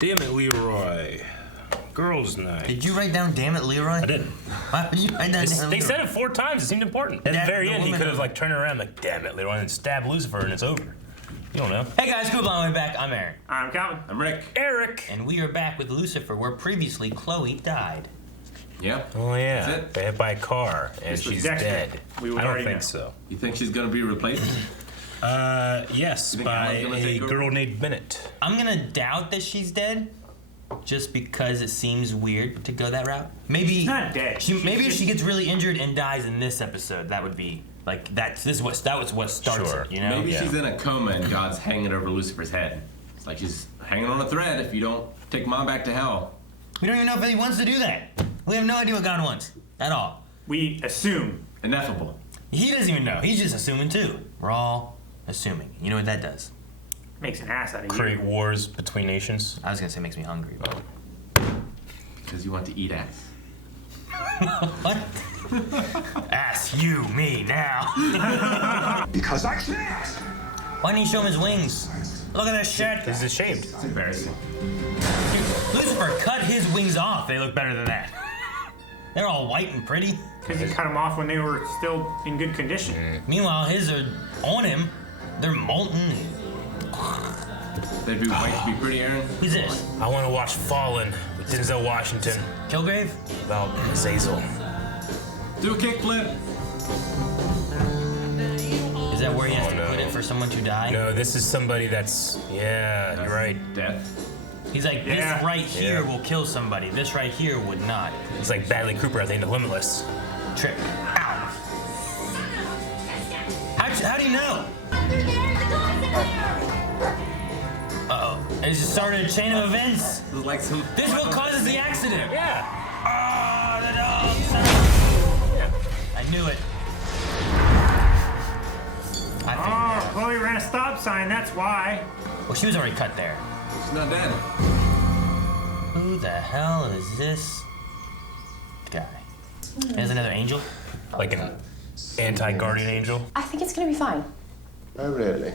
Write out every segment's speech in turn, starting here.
Damn it, Leroy. Girls' night. Did you write down "Damn it, Leroy"? I didn't. Why would you write down "Damn it, They Leroy"? said it 4 times. It seemed important. At the very end, he could have like turned around like, "Damn it, Leroy," and then stab Lucifer, and it's over. You don't know. Hey guys, cool blonde way back. I'm Aaron. I'm Calvin. I'm Rick. Eric. And we are back with Lucifer, where previously Chloe died. Yeah. Oh yeah. That's it. They hit by a car, and This was she's Dexter. dead. We would I don't already think know. so. You think she's gonna be replaced? Yes, You think by Alan's gonna a take over? girl named Bennett. I'm gonna doubt that she's dead, just because it seems weird to go that route. Maybe She's not dead. Maybe if she gets really injured and dies in this episode, that would be like that was what starts Sure. it. You know? Maybe Yeah. she's in a coma and God's hanging over Lucifer's head. It's like she's hanging on a thread if you don't take Mom back to hell. We don't even know if he wants to do that. We have no idea what God wants at all. We assume. Ineffable. He doesn't even know. He's just assuming too. We're all assuming. You know what that does? Makes an ass out of Create you. wars between nations. I was gonna say it makes me hungry. But... Because you want to eat ass. What? Ask you me now. Because I can't! Why didn't you show him his wings? Look at that shit. He's ashamed. It's embarrassing. Lucifer cut his wings off. They look better than that. They're all white and pretty. Because you cut them off when they were still in good condition. Meanwhile, his are on him. They're molten. They'd be white to be pretty, Aaron. Who's this? I want to watch Fallen with Denzel Washington Kilgrave? about Azazel. Do a kickflip. Is that where he has Oh, to no. put it for someone to die? No, this is somebody that's, yeah, you're right. Death. He's like, this Yeah. right here Yeah. will kill somebody. This right here would not. It's like Bradley Cooper at the end of Limitless. Trip. Ow. How do you know? Uh-oh. It just started a chain of events. It was like some. This is what causes the accident. Yeah. Ah, the dog. Yeah. I knew it. I think. Oh, Chloe ran a stop sign, that's why. Well, she was already cut there. She's not dead. Who the hell is this guy? There's another angel. Like an anti-guardian angel. I think it's gonna be fine. Oh, really?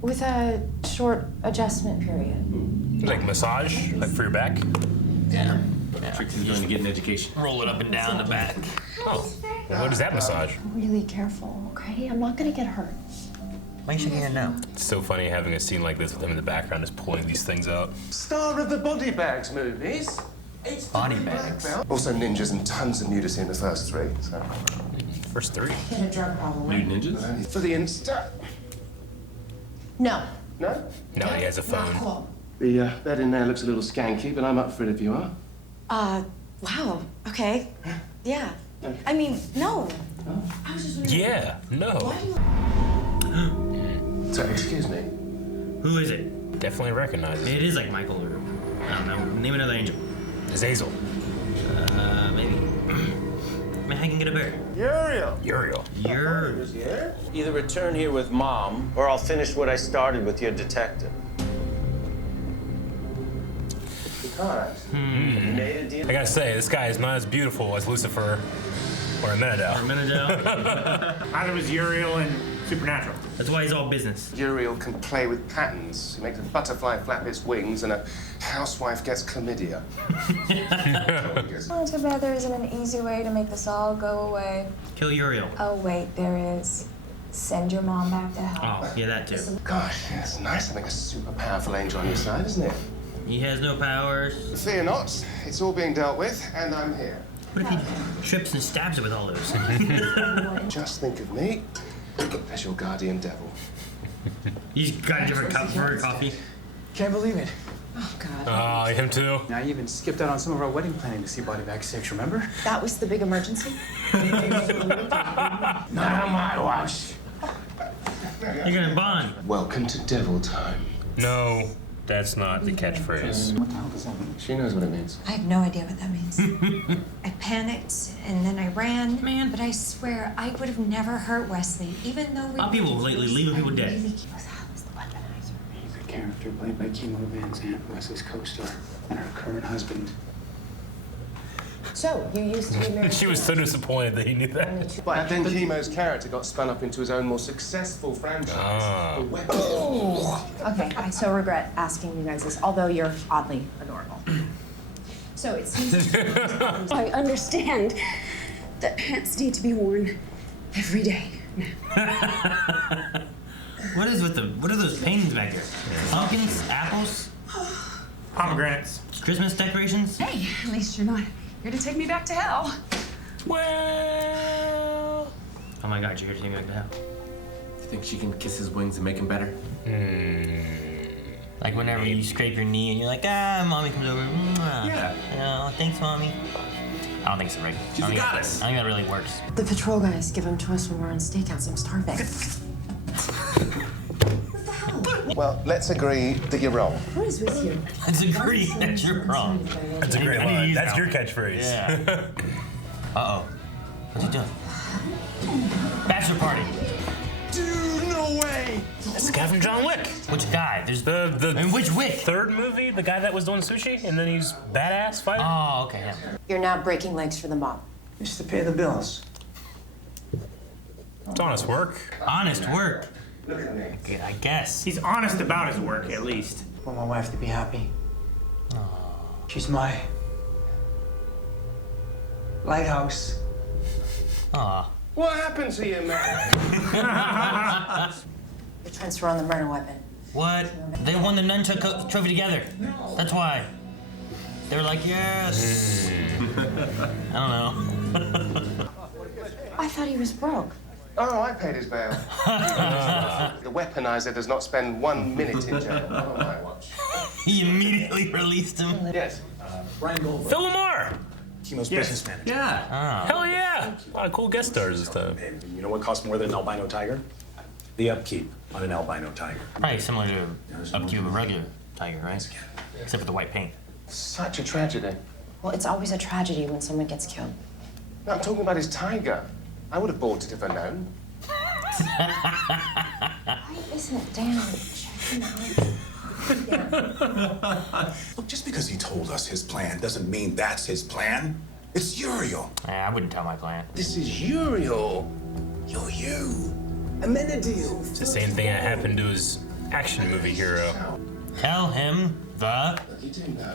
With a short adjustment period. Like massage, like for your back. Yeah. Trixie's going to get an education. Roll it up and down the back. Oh, well, what is that massage? Really careful, okay? I'm not gonna get hurt. Why are you shaking your head now? It's so funny having a scene like this with him in the background just pulling these things out. Star of the Body Bags movies. Body bags. Also ninjas and tons of nudity in the first 3. So. First 3. Get a drug problem. Nude ninjas? For the Insta. No. No? No, he has a Not phone. cool. The bed in there looks a little skanky, but I'm up for it if you are. Wow. Okay. Yeah. I mean, no. I was just wondering. Yeah, no. Why do you... So, excuse me. Who is it? Definitely recognizes it. It is like Michael or I don't know. Name another angel. Azazel. Maybe. Man, I can get a bear. Uriel. Uriel. You're. Here? Either return here with Mom, or I'll finish what I started with your detective. Because. You made a deal? I gotta say, this guy is not as beautiful as Lucifer or Amenadel. Amenadel. Either was Uriel and Supernatural. That's why he's all business. Uriel can play with patterns. He makes a butterfly flap its wings and a housewife gets chlamydia. Oh, too bad there isn't an easy way to make this all go away. Kill Uriel. Oh, wait, there is. Send your mom back to hell. Oh, yeah, that too. Gosh, it's nice having a super powerful angel on your side, isn't it? He has no powers. Fear not, it's all being dealt with, and I'm here. What if he trips and stabs it with all those? Just think of me as your guardian devil. He's got a different cup for coffee. Can't believe it. Oh, God. Oh, him too. Now you even skipped out on some of our wedding planning to see Body Bag 6, remember? That was the big emergency? Not on my watch. You're gonna bond. Welcome to devil time. No, that's not the catchphrase. What the hell does that mean? She knows what it means. I have no idea what that means. I panicked and then I ran. Man. But I swear I would have never hurt Wesley, even though we. A lot of people lately leaving people dead. Really was the weaponizer. He's a character played by Kimo Van Zandt, Wesley's co-star, and her current husband. So, you used to be married. She was so disappointed that he knew that. But then Chemo's character got spun up into his own more successful franchise. The Weaponizer. Okay, I so regret asking you guys this, although you're oddly adorable. So it seems I understand that pants need to be worn every day. What are those paintings back there? Pumpkins, apples, Pomegranates. Christmas decorations? Hey, at least you're not here to take me back to hell. Well. Oh my God, you're here to take me back to hell. You think she can kiss his wings and make him better? Like whenever you scrape your knee and you're like, mommy comes over. Yeah. Oh, thanks, mommy. I don't think it's right. She's a goddess. I think that really works. the patrol guys give them to us when we're on stakeouts. I'm starving. Well, let's agree that you're wrong. What is with you? Let's agree that you're wrong. That's a great I need to line. use That's that your one. catchphrase. Yeah. Uh-oh. What's he doing? Bachelor party. Dude, no way! That's the guy from John Wick. Which guy? There's The I mean, which Wick? third movie, the guy that was doing sushi, and then he's badass fighter. Oh, okay. Yeah. You're now breaking legs for the mob. Just to pay the bills. It's honest work. Honest work. Okay, I guess. He's honest about his work, at least. I want my wife to be happy. She's my lighthouse. Aw. What happened to you, man? The Trents were on the murder weapon. What? They won the nunchuck trophy together. That's why. They were like, yes. I don't know. I thought he was broke. Oh, I paid his bail. The Weaponizer does not spend 1 minute in jail. On my watch. He immediately released him. Yes. Phil Lamar. Chemo's business manager. Yeah. Hell yeah! A lot of cool guest stars this time. You know what costs more than an albino tiger? The upkeep on an albino tiger. Probably similar to upkeep of a regular tiger, right? Except for the white paint. Such a tragedy. Well, it's always a tragedy when someone gets killed. No, I'm talking about his tiger. I would have bought it if I'd known. Why isn't Dan checking out? Look, just because he told us his plan doesn't mean that's his plan. It's Uriel. Yeah, I wouldn't tell my plan. This is Uriel. You're you. Amenadiel. It's the same thing that happened to his action movie hero. Tell him the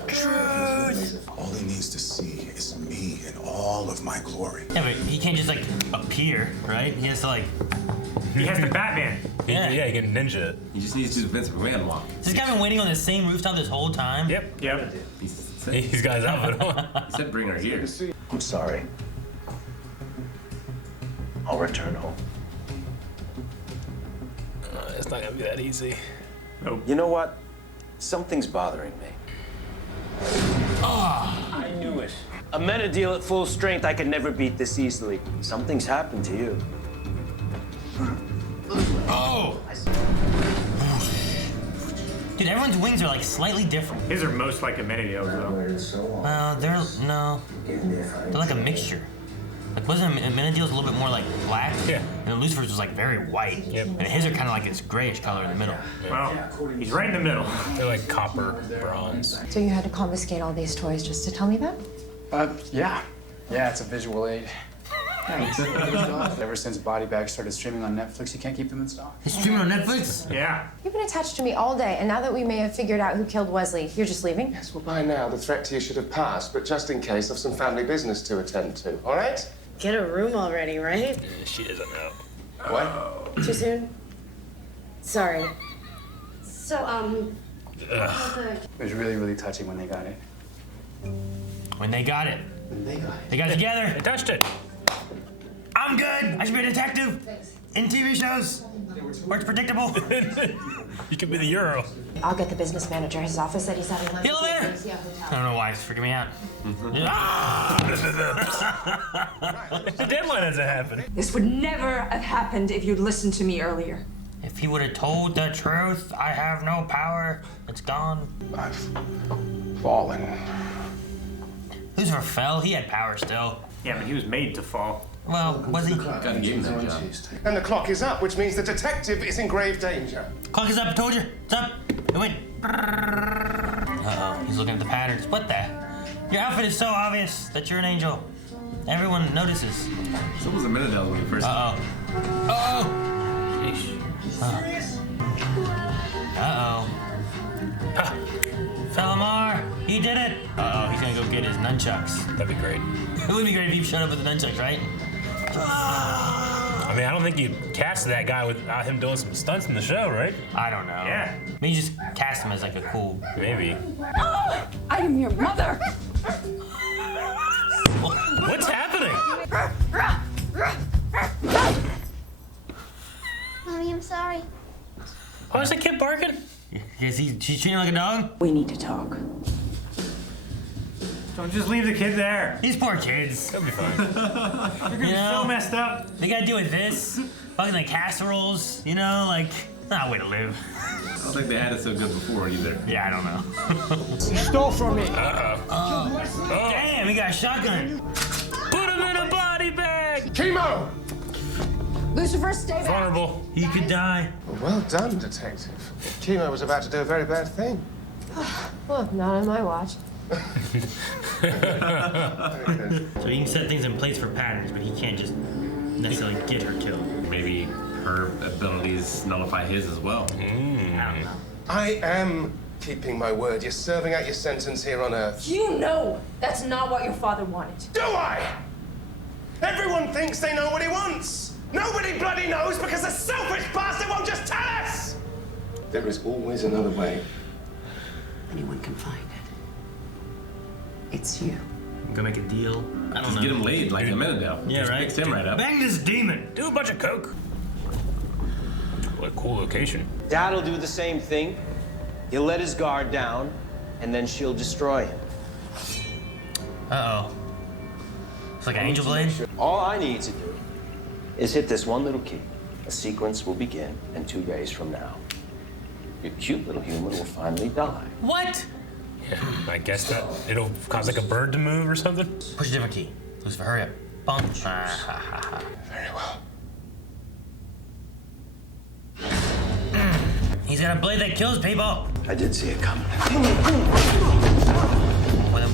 truth. All he needs to see is me in all of my glory. Yeah, but he can't just like appear, right? He has to like. He has the Batman. Yeah. Yeah, he can ninja it. He just needs to do the Vince McMahon walk. Has this guy been waiting on the same rooftop this whole time? Yep. Yep. He's got his outfit on. He said bring her here. I'm sorry. I'll return home. It's not gonna be that easy. You know what? Something's bothering me. I knew it. A meta deal at full strength, I could never beat this easily. Something's happened to you. Oh! Dude, everyone's wings are like slightly different. His are most like Amenadiel's, though. They're like a mixture. Like, wasn't Amenadiel's a little bit more like black? Yeah. And then Lucifer's was like very white. Yep. And his are kind of like this grayish color in the middle. Well, he's right in the middle. They're like copper, bronze. So you had to confiscate all these toys just to tell me that? Yeah. Yeah, it's a visual aid. Ever since Body Bag started streaming on Netflix, you can't keep them in stock. It's streaming on Netflix? Yeah. You've been attached to me all day, and now that we may have figured out who killed Wesley, you're just leaving? Yes, well, by now, the threat to you should have passed, but just in case, I've some family business to attend to, all right? Get a room already, right? She doesn't know. What? Too soon? Sorry. So, It was really, really touching when they got it. When they got it. They got it together. They touched it. I'm good. I should be a detective in TV shows where it's predictable. You could be the Euro. I'll get the business manager. His office said he's having lunch. The elevator! I don't know why it's freaking me out. The deadline hasn't happened. this would never have happened if you'd listened to me earlier. If he would have told the truth, I have no power. It's gone. I've fallen. Lucifer fell. He had power still. Yeah, but he was made to fall. Well, was he? Gotta give him that job. And the clock is up, which means the detective is in grave danger. Clock is up. I told you. It's up. It went. Uh-oh. He's looking at the patterns. What the? Your outfit is so obvious that you're an angel. Everyone notices. So was a minute ago when you first. Uh-oh. Uh-oh. Sheesh. Uh-oh. Salamar, he did it. Uh-oh, he's gonna go get his nunchucks. That'd be great. It would be great if you showed up with the nunchucks, right? I mean, I don't think you cast that guy without him doing some stunts in the show, right? I don't know. Yeah. Maybe you just cast him as like a cool... Maybe. I am your mother. What's happening? Mommy, I'm sorry. Oh, is that kid barking? Is she's treating like a dog? We need to talk. Don't just leave the kid there. These poor kids. That'll be fine. They're gonna be so messed up. They gotta deal with this. Fucking like casseroles, you know, like, not a way to live. I don't think they had it so good before either. Yeah, I don't know. You stole from me. Oh. Damn, he got a shotgun. Put him in a body bag! Chemo! Lucifer, stay back. Vulnerable. He could die. Well done, Detective. Chemo was about to do a very bad thing. Well, not on my watch. So he can set things in place for patterns, but he can't just necessarily get her killed. Maybe her abilities nullify his as well. I don't know. I am keeping my word. You're serving out your sentence here on Earth. You know that's not what your father wanted. Do I? Everyone thinks they know what he wants. Nobody bloody knows because the selfish bastard won't just tell us! There is always another way. Anyone can find it. It's you. I'm gonna make a deal. I don't Just know. get him laid like a minute ago. Yeah, Just right? Fix him right up. Bang this demon. Do a bunch of coke. What a cool location. Dad'll do the same thing. He'll let his guard down, and then she'll destroy him. Uh-oh. It's like an angel blade? All I need to do is hit this one little key. A sequence will begin in 2 days from now. Your cute little human will finally die. What? Yeah, I guess that it'll cause like a bird to move or something. Push a different key. Lucifer, hurry up. Punch. Very well. He's got a blade that kills people. I did see it coming. Well,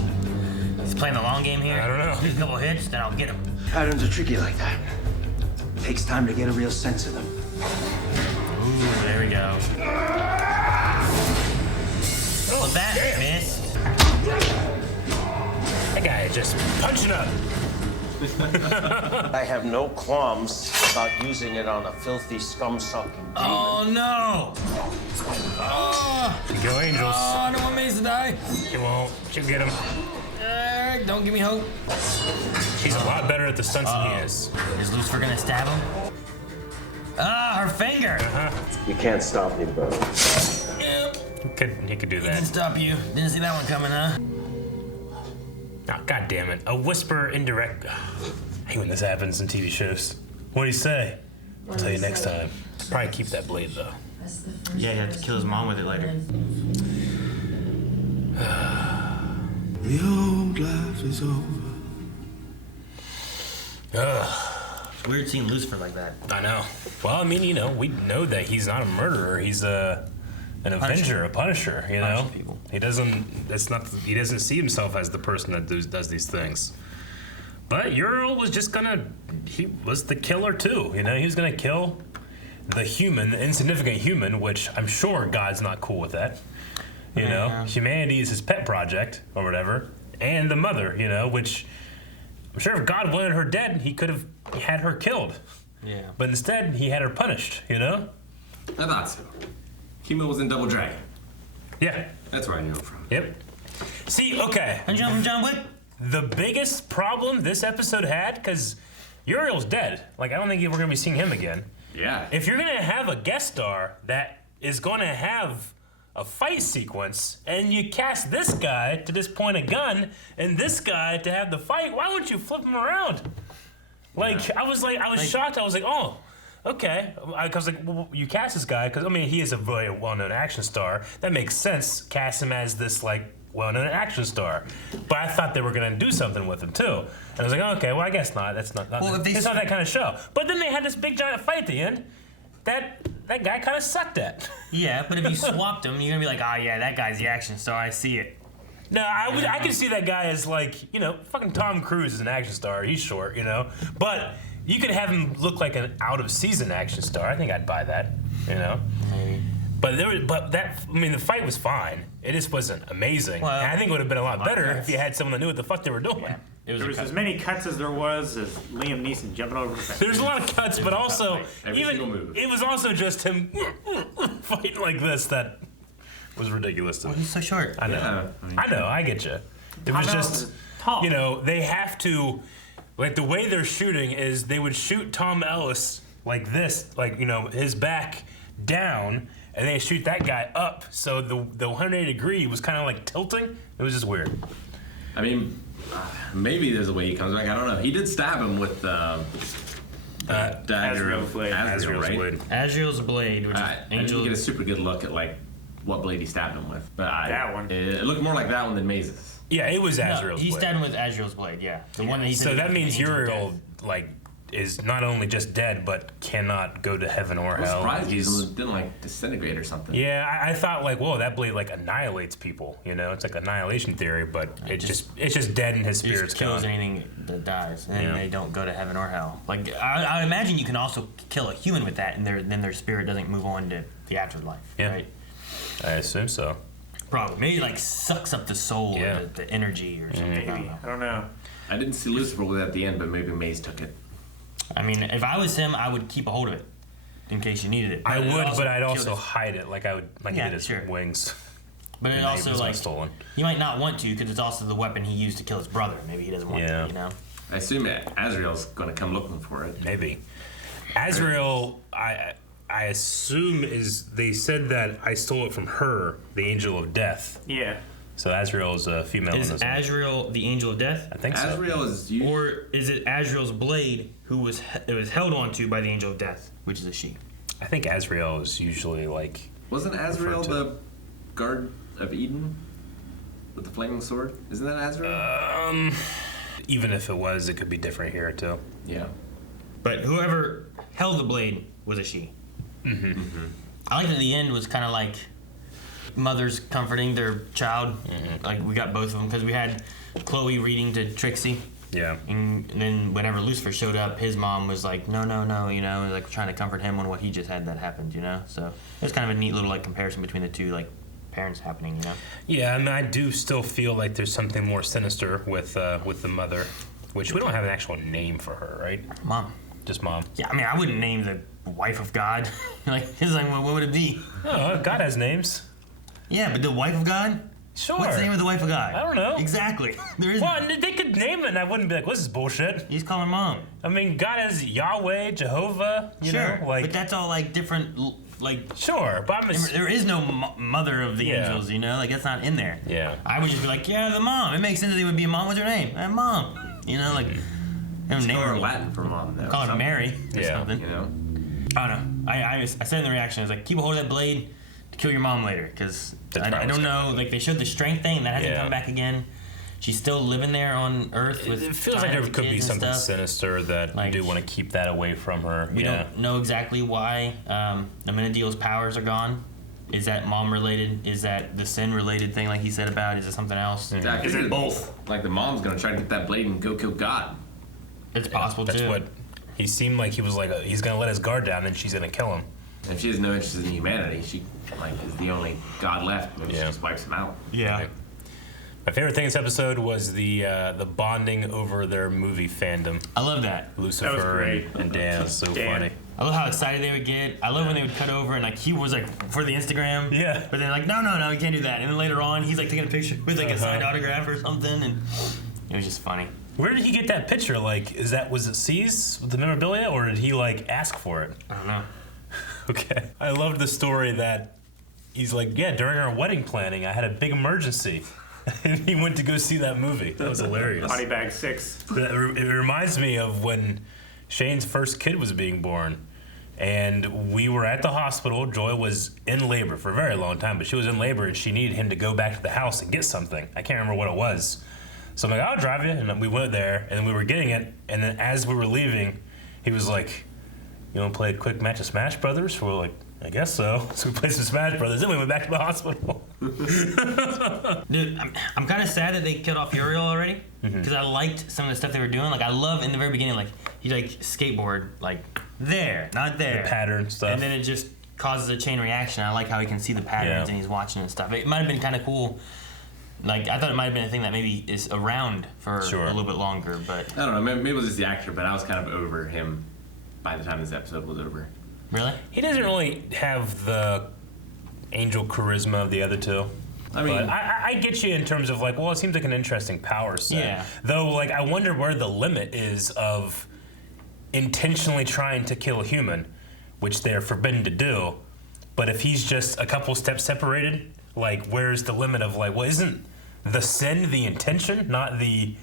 he's playing the long game here. I don't know. Just a couple hits, then I'll get him. Patterns are tricky like that. Takes time to get a real sense of them. Ooh, there we go. What's that, miss? That guy is just punching up. I have no qualms about using it on a filthy, scum-sucking demon. Oh, no. Oh, Go Angels. I don't want Mace to die. You won't. You get him. Don't give me hope. He's a lot better at the stunts than he is. Is Lucifer gonna stab him? Ah, her finger. You can't stop me, bro. He could do He can that. stop you. Didn't see that one coming, huh? Oh, God damn it. A whisper indirect. I hate when this happens in TV shows. What do you say? I'll tell you next time. Probably keep that blade, though. Yeah, he had to kill his mom with it later. The old life is over. Ugh. It's weird seeing Lucifer like that. I know. Well, I mean, you know, we know that he's not a murderer. He's an avenger, a punisher. You know, people. he doesn't. That's not. He doesn't see himself as the person that does these things. But Uriel was just gonna. He was the killer too. You know, he was gonna kill the human, the insignificant human, which I'm sure God's not cool with that. You know, humanity is his pet project or whatever, and the mother. You know, which I'm sure if God wanted her dead, he could have had her killed. Yeah. But instead, he had her punished, you know? I thought so. Chemo was in Double Dragon. Yeah. That's where I knew it from. Yep. See, okay. And John from John Wick? The biggest problem this episode had, because Uriel's dead. Like, I don't think we're going to be seeing him again. Yeah. If you're going to have a guest star that is going to have a fight sequence, and you cast this guy to just point a gun, and this guy to have the fight, why wouldn't you flip him around? Like, I was shocked. I was like, oh, okay. I was like, well, you cast this guy, because, I mean, he is a very well-known action star. That makes sense, cast him as this, like, well-known action star. But I thought they were going to do something with him, too. And I was like, okay, well, I guess not. That's not it's not that kind of show. But then they had this big, giant fight at the end that guy kind of sucked at. Yeah, but if you swapped him, you're going to be like, oh, yeah, that guy's the action star. I see it. No, I can see that guy as like, you know, fucking Tom Cruise is an action star. He's short, you know, but you could have him look like an out-of-season action star. I think I'd buy that, you know. Maybe. But the fight was fine. It just wasn't amazing. Well, and I think it would have been a lot better if you had someone that knew what the fuck they were doing. Yeah. There was as many cuts as there was as Liam Neeson jumping over the fence. There's a lot of cuts, but also Every single move. it was also just him fighting like this that was ridiculous to me. He's so short. I know. Yeah, I know. I get you. It was just, tall. you know, they have to, like the way they're shooting is they would shoot Tom Ellis like this, like, you know, his back down, and they shoot that guy up. So the 180 degree was kind of like tilting. It was just weird. I mean, maybe there's a way he comes back. I don't know. He did stab him with dagger of Azrael, right? blade. Azrael's blade, which is I Angel. didn't get a super good look at like what blade he stabbed him with, but That one. It looked more like that one than Maze's. Yeah, it was No, Azrael's he blade. stabbed him with Azrael's blade. Yeah, the one that he. So said that was means the Angel of Uriel, Death. like, is not only just dead, but cannot go to heaven or I was hell. surprised he didn't like disintegrate or something. Yeah, I thought like, whoa, that blade like annihilates people. You know, it's like annihilation theory, but it's just dead and his It just spirit's kills gone. anything that dies, and Yeah. they don't go to heaven or hell. Like I imagine you can also kill a human with that, and then their spirit doesn't move on to the afterlife. Yeah. Right? I assume so. Probably. Maybe like sucks up the soul Yeah. or the energy or something. I don't know. I don't know. I didn't see Lucifer with it at the end, but maybe Maze took it. I mean, if I was him, I would keep a hold of it in case you needed it. I But it would, also but I'd killed also his- hide it like I would, like Yeah, he did his sure. wings. But it And also was like stolen. he might not want to because it's also the weapon he used to kill his brother. Maybe he doesn't want Yeah. to. You know. I assume Azrael's going to come looking for it. Maybe. Azrael, I assume they said that I stole it from her, the angel of death. Yeah. So Azrael is a female. Is in this one. Azrael the angel of death? I think so. Azrael is you. Or is it Azrael's blade who it was held onto by the angel of death, which is a she? I think Azrael is usually like. Wasn't Azrael referred to. the guard of Eden with the flaming sword? Isn't that Azrael? Even if it was, it could be different here too. Yeah. But whoever held the blade was a she. I like that the end was kind of like mothers comforting their child. Like we got both of them because we had Chloe reading to Trixie. Yeah. And then whenever Lucifer showed up, his mom was like, no, you know, like trying to comfort him on what he just had that happened, you know? So it was kind of a neat little like comparison between the two like parents happening, you know? Yeah, I mean, I do still feel like there's something more sinister with the mother, which we don't have an actual name for her, right? Mom. Just mom. Yeah, I mean, I wouldn't name the wife of God. Like, it's like, what would it be? Oh, God has names. Yeah, but the wife of God? Sure. What's the name of the wife of God? I don't know. Exactly. There is. Well, they could name it, and I wouldn't be like, "This is bullshit." He's calling mom. I mean, God has Yahweh, Jehovah. You Sure, know, like but that's all like different. Like, sure, but there is no mother of the Yeah. angels. You know, like that's not in there. Yeah. I would just be like, yeah, the mom. It makes sense that it would be a mom. What's her name? Mom. You know, like. It's name her Latin for mom, though. Call her Mary or Yeah. something. You know. I don't know. I said in the reaction, I was like, keep a hold of that blade to kill your mom later, because I don't know. Like they showed the strength thing, and that hasn't Yeah. come back again. She's still living there on Earth with. It feels like there giants, could be kids and something stuff. sinister that Like- you do want to keep that away from her. We Yeah. don't know exactly why Amenadiel's powers are gone. Is that mom related? Is that the sin related thing, like he said about? Is it something else? Exactly. Is it both? Like the mom's going to try to get that blade and go kill God. It's possible That's too. what he seemed like. He was like, he's gonna let his guard down, then she's gonna kill him. And if she has no interest in humanity, she like is the only God left. Maybe she Yeah. just wipes him out. Yeah. My favorite thing in this episode was the bonding over their movie fandom. I love that. Lucifer great. and Dan. It's so Dan. funny. I love how excited they would get. I love when they would cut over and like he was like for the Instagram. Yeah. But they're like, no, you can't do that. And then later on, he's like taking a picture with like a signed autograph or something, and it was just funny. Where did he get that picture? Like, was it C's with the memorabilia, or did he like ask for it? I don't know. Okay. I loved the story that he's like, yeah, during our wedding planning, I had a big emergency. And he went to go see that movie. That was hilarious. Body bag 6. It reminds me of when Shane's first kid was being born. And we were at the hospital. Joy was in labor for a very long time, but she was in labor and she needed him to go back to the house and get something. I can't remember what it was. So I'm like, I'll drive you. And we went there and we were getting it. And then as we were leaving, he was like, you want to play a quick match of Smash Brothers? We're like, I guess so. So we played some Smash Brothers, then we went back to the hospital. Dude, I'm kind of sad that they killed off Uriel already, because I liked some of the stuff they were doing. Like, I love in the very beginning, like, he like skateboard, like, there, not there. The pattern stuff. And then it just causes a chain reaction. I like how he can see the patterns and he's watching and stuff. It might have been kind of cool. Like, I thought it might have been a thing that maybe is around for a little bit longer, but... I don't know, maybe it was just the actor, but I was kind of over him by the time this episode was over. Really? He doesn't really have the angel charisma of the other two. I mean... But I get you in terms of, like, well, it seems like an interesting power set. Yeah. Though, like, I wonder where the limit is of intentionally trying to kill a human, which they're forbidden to do. But if he's just a couple steps separated, like, where's the limit of, like, well, isn't the sin the intention, not the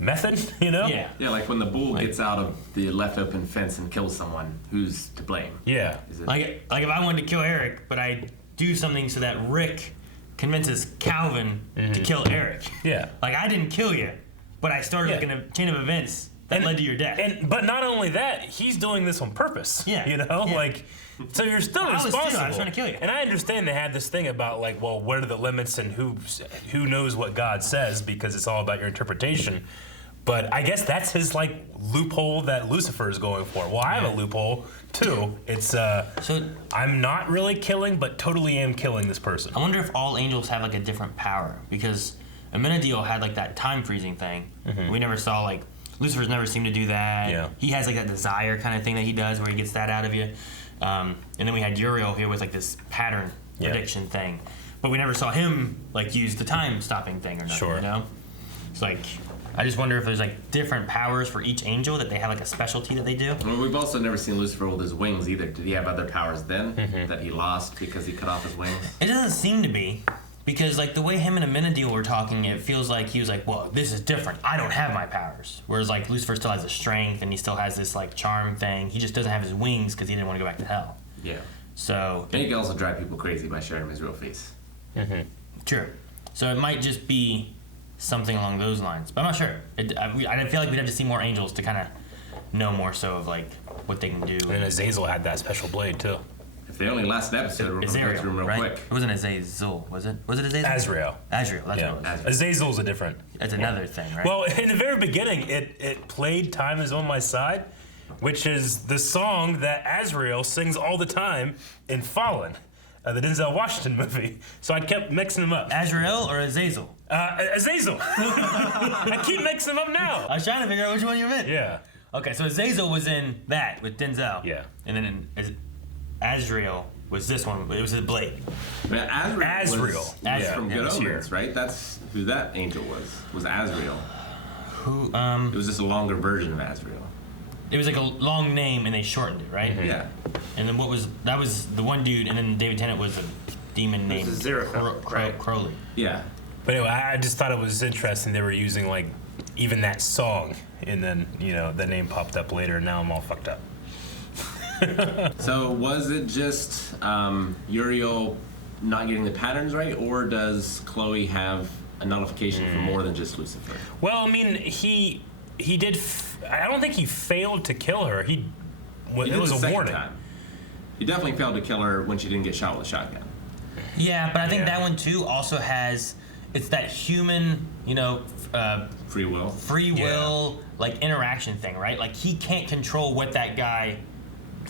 method, you know? Yeah. Yeah, like when the bull gets out of the left open fence and kills someone, who's to blame? Yeah. Like if I wanted to kill Eric, but I do something so that Rick convinces Calvin to kill Eric. Yeah. Like, I didn't kill you, but I started like a chain of events that led to your death. But not only that, he's doing this on purpose. Yeah. You know? Yeah. Like, so you're still I was responsible. too. I was trying to kill you. And I understand they had this thing about, like, well, what are the limits and who knows what God says, because it's all about your interpretation. But I guess that's his, like, loophole that Lucifer is going for. Well, I have a loophole too. It's so I'm not really killing, but totally am killing this person. I wonder if all angels have like a different power, because Amenadiel had like that time freezing thing. We never saw, like, Lucifer's never seemed to do that. Yeah. He has like that desire kind of thing that he does where he gets that out of you. And then we had Uriel here with like this pattern prediction thing. But we never saw him like use the time stopping thing or nothing, you know? It's like, I just wonder if there's like different powers for each angel, that they have like a specialty that they do. Well, we've also never seen Lucifer with his wings either. Did he have other powers then that he lost because he cut off his wings? It doesn't seem to be, because like the way him and Amenadiel were talking, it feels like he was like, well, this is different. I don't have my powers. Whereas like Lucifer still has the strength and he still has this like charm thing. He just doesn't have his wings because he didn't want to go back to hell. Yeah. So. And he can also drive people crazy by showing him his real face. True. So it might just be something along those lines, but I'm not sure. I feel like we'd have to see more angels to kind of know more so of like what they can do. And Azazel had that special blade too. If they only last an episode, we're going to go through them real quick. It wasn't Azazel, was it? Was it Azazel? Azrael. Azrael, that's what it was. Azazel's a different. That's another thing, right? Well, in the very beginning, it played "Time Is on My Side," which is the song that Azrael sings all the time in Fallen, the Denzel Washington movie. So I kept mixing them up. Azrael or Azazel? Azazel. I keep mixing them up now. I was trying to figure out which one you meant. Yeah. Okay, so Azazel was in that with Denzel. Yeah. And then Azrael was this one. It was his blade. But Azrael was from Good was Omens, right? That's who that angel was Azrael. Who? It was just a longer version of Azrael. It was like a long name and they shortened it, right? Yeah. And then that was the one dude, and then David Tennant was a demon named Crowley. Yeah. But anyway, I just thought it was interesting they were using like even that song, and then the name popped up later, and now I'm all fucked up. So was it just Uriel not getting the patterns right, or does Chloe have a nullification for more than just Lucifer? Well, I mean, he did. I don't think he failed to kill her. It was a warning. Time. He definitely failed to kill her when she didn't get shot with a shotgun. Yeah, but I think that one too also has, it's that human, free will, like interaction thing, right? Like he can't control what that guy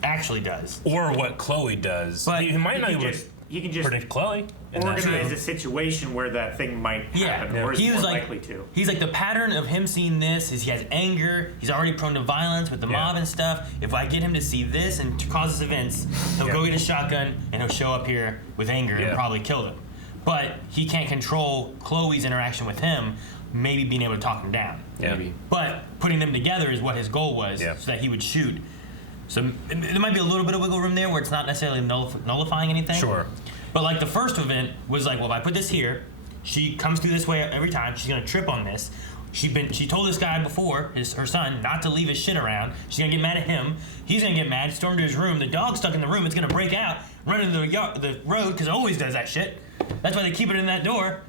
actually does, or what Chloe does. But he might not be able to predict Chloe. Organize a situation where that thing might happen, or is more likely to. He's like, the pattern of him seeing this is he has anger. He's already prone to violence with the mob and stuff. If I get him to see this and to cause this events, he'll go get a shotgun and he'll show up here with anger and probably kill them. But he can't control Chloe's interaction with him, maybe being able to talk him down. Yeah. Maybe. But putting them together is what his goal was, so that he would shoot. So there might be a little bit of wiggle room there where it's not necessarily nullifying anything. Sure. But like the first event was like, well, if I put this here, she comes through this way every time. She's gonna trip on this. She told this guy before, her son, not to leave his shit around. She's gonna get mad at him. He's gonna get mad, storm to his room. The dog's stuck in the room. It's gonna break out, run into the road, because it always does that shit. That's why they keep it in that door.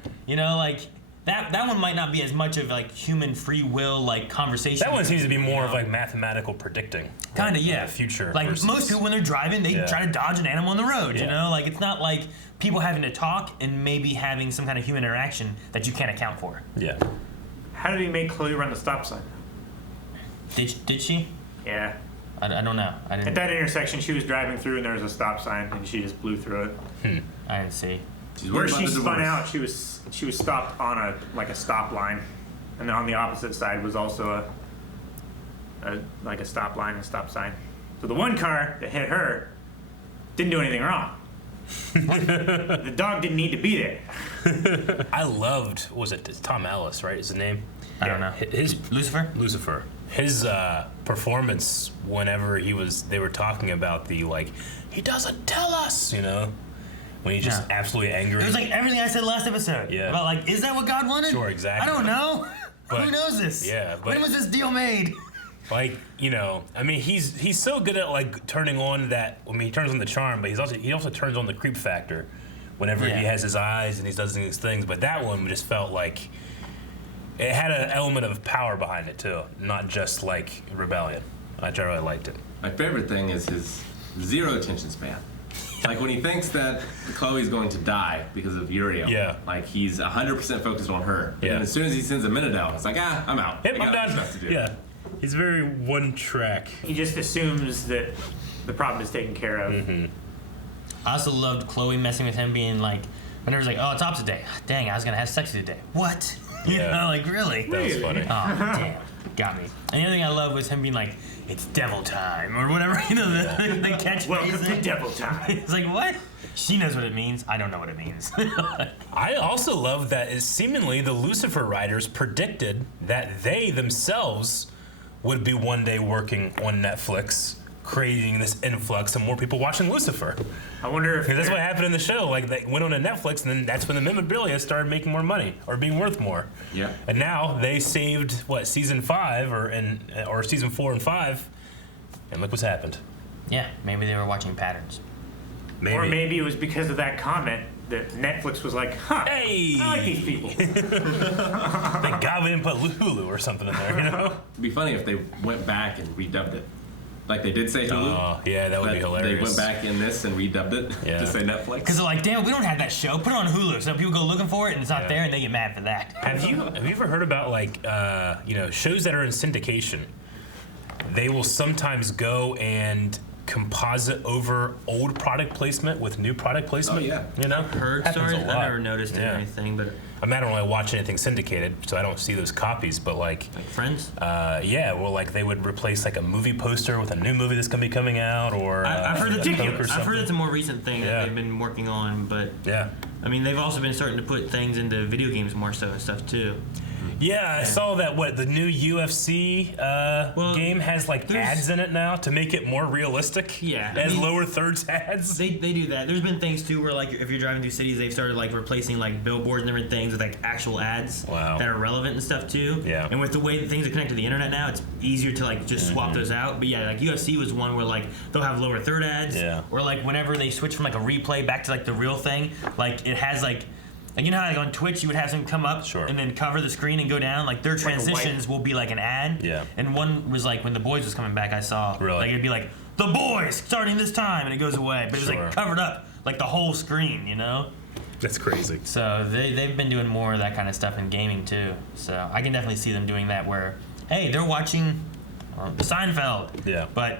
That one might not be as much of like human free will like conversation. That one seems to be more of like mathematical predicting. Kind of, yeah. The future. Like versus, most people when they're driving, they try to dodge an animal on the road. You know, like it's not like people having to talk and maybe having some kind of human interaction that you can't account for. Yeah. How did he make Chloe run the stop sign? Did she? Yeah. I don't know. I didn't. At that intersection, she was driving through and there was a stop sign, and she just blew through it. I didn't see. Where she spun out, she was stopped on a stop line, and then on the opposite side was also a stop line and stop sign. So the one car that hit her didn't do anything wrong. The dog didn't need to be there. I loved, Tom Ellis, right? Is the name? I don't know. His Lucifer. His performance whenever they were talking about the he doesn't tell us, when he's just absolutely angry. It was like everything I said last episode. Yeah. About is that what God wanted? Sure, exactly. I don't know. But, who knows this? Yeah. But, when was this deal made? I mean, he's so good at turning on that. I mean, he turns on the charm, but he also turns on the creep factor whenever he has his eyes and he does these things. But that one just felt like it had an element of power behind it too, not just like rebellion. I really liked it. My favorite thing is his zero attention span. Like when he thinks that Chloe's going to die because of Uriel, like he's 100% focused on her. Yeah. And as soon as he sends a minute out, it's like, I'm out. Yep, I'm done. To do. Yeah. He's very one track. He just assumes that the problem is taken care of. Mm-hmm. I also loved Chloe messing with him, being like, whenever it's like, oh, it's opposite day. Dang, I was gonna have sex with you today. What? You know, like really? That was funny. Oh, damn. Got me. And the other thing I love was him being like, it's devil time, or whatever, the catchphrase. Welcome to devil time. It's like, what? She knows what it means. I don't know what it means. I also love that seemingly the Lucifer writers predicted that they themselves would be one day working on Netflix, creating this influx of more people watching Lucifer. I wonder if that's what happened in the show. Like they went on to Netflix, and then that's when the memorabilia started making more money or being worth more. Yeah. And now they saved season 5 or season 4 and 5, and look what's happened. Yeah, maybe they were watching patterns. Maybe. Or maybe it was because of that comment that Netflix was like, hey, I like these people. Thank God we didn't put Hulu or something in there, It'd be funny if they went back and redubbed it. Like they did say Hulu. Oh, yeah, that would be hilarious. They went back in this and redubbed it to say Netflix. Because they're like, damn, we don't have that show. Put it on Hulu. So people go looking for it and it's not there and they get mad for that. Have you ever heard about shows that are in syndication? They will sometimes go and composite over old product placement with new product placement. Oh yeah. I've heard Happens stories. a lot. I've never noticed anything, but I don't really watch anything syndicated, so I don't see those copies. But like Friends. They would replace like a movie poster with a new movie that's gonna be coming out, or I've heard ridiculous. I've heard it's a more recent thing that they've been working on, but I mean they've also been starting to put things into video games more so and stuff too. Yeah, I saw that. The new UFC game has ads in it now to make it more realistic. Yeah, it has lower thirds ads. They do that. There's been things too where if you're driving through cities, they've started replacing billboards and different things with actual ads that are relevant and stuff too. Yeah. And with the way that things are connected to the internet now, it's easier to just swap those out. But yeah, UFC was one where they'll have lower third ads. Yeah. Or whenever they switch from a replay back to the real thing, it has you know how on Twitch you would have something come up and then cover the screen and go down? Their transitions will be an ad. Yeah. And one was when The Boys was coming back, I saw. Really? It'd be The Boys starting this time, and it goes away. But it was covered up, the whole screen, That's crazy. So they've been doing more of that kind of stuff in gaming too. So I can definitely see them doing that where, hey, they're watching Seinfeld. Yeah. But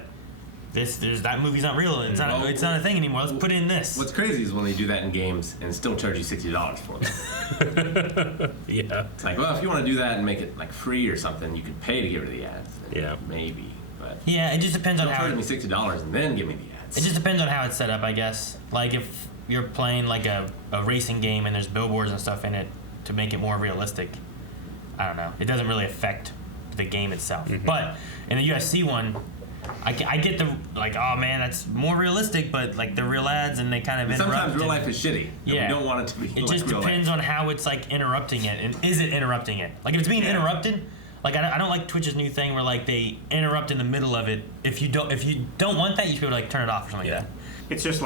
that movie's not real. It's not a thing anymore. Let's put in this. What's crazy is when they do that in games and still charge you $60 for it. Yeah. It's if you want to do that and make it free or something, you could pay to get rid of the ads. Yeah. Maybe, but yeah, it just depends on don't how. Charge me $60 and then give me the ads. It just depends on how it's set up, I guess. If you're playing a racing game and there's billboards and stuff in it to make it more realistic, I don't know. It doesn't really affect the game itself. Mm-hmm. But in the UFC one, I get the oh man, that's more realistic, but the real ads and they kind of interrupt. Sometimes real life is shitty. Yeah, we don't want it to be. It just real depends life. on how it's interrupting it, and is it interrupting it? If it's being interrupted, I don't like Twitch's new thing where they interrupt in the middle of it. If you don't want that, you should be able to turn it off or something like that. It's just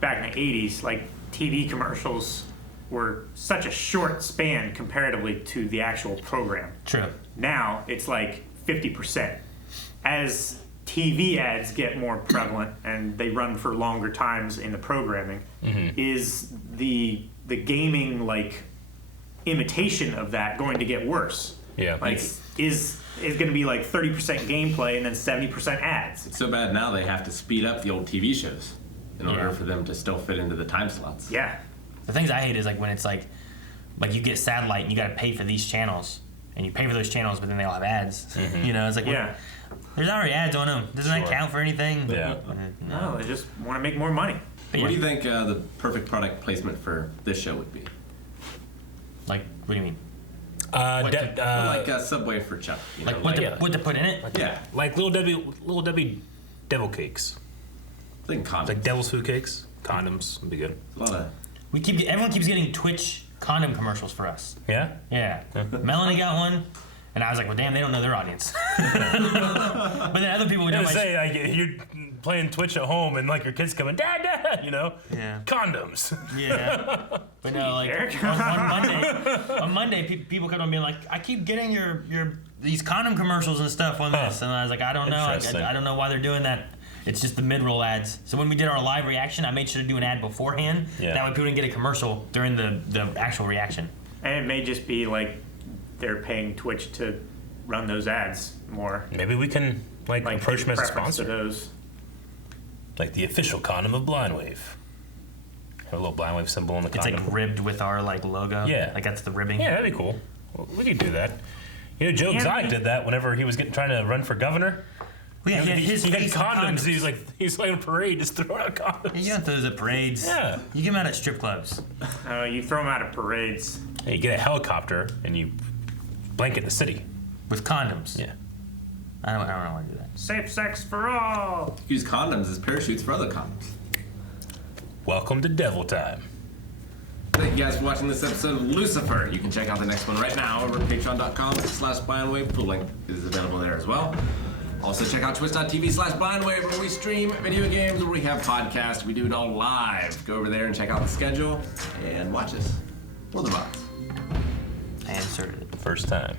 back in the 80s, TV commercials were such a short span comparatively to the actual program. True. Now it's like 50%. As TV ads get more prevalent and they run for longer times in the programming, is the gaming like imitation of that going to get worse? Yeah. Like is going to be like 30% gameplay and then 70% ads. It's so bad now they have to speed up the old TV shows in order for them to still fit into the time slots. Yeah. The things I hate is like when it's like you get satellite and you got to pay for these channels, and you pay for those channels, but then they all have ads. You know, it's like there's already ads on them. Doesn't that count for anything? Yeah. No, they just want to make more money. What do you think the perfect product placement for this show would be? Like, what do you mean? Like a Subway for Chuck. You know, what to put in it? Yeah. Like Little Debbie devil cakes. I think condoms. Like devil's food cakes. Condoms would be good. A lot of... Everyone keeps getting Twitch condom commercials for us. Yeah? Yeah. Melanie got one, and I was like, well, damn, they don't know their audience. But then other people would know. Say, like, you're playing Twitch at home, and like your kids coming, Dad, you know? Yeah. Condoms. Yeah. But no, like on Monday, people come on being like, I keep getting your these condom commercials and stuff on this, and I was like, I don't know, I don't know why they're doing that. It's just the mid-roll ads. So when we did our live reaction, I made sure to do an ad beforehand. Yeah. That way people didn't get a commercial during the actual reaction. And it may just be like they're paying Twitch to run those ads more. Maybe we can like approach them as a sponsor. To those. Like the official condom of Blindwave. Have a little Blindwave symbol on the condom. It's like ribbed with our like logo. Yeah. Like that's the ribbing. Yeah, that'd be cool. Well, we could do that. You know, Joe Exotic did that whenever he was trying to run for governor. Well, yeah, he had condoms. He's like a parade, just throwing out condoms. Yeah, you don't throw those at parades. Yeah. You get them out at strip clubs. You throw them out at parades. Yeah, you get a helicopter and you blanket the city. With condoms. Yeah. I don't want to do that. Safe sex for all. Use condoms as parachutes for other condoms. Welcome to Devil Time. Thank you guys for watching this episode of Lucifer. You can check out the next one right now over at patreon.com/blindwave. The link is available there as well. Also check out twitch.tv/blindwave where we stream video games, where we have podcasts. We do it all live. Go over there and check out the schedule and watch us. Or the bots. I inserted it. First time.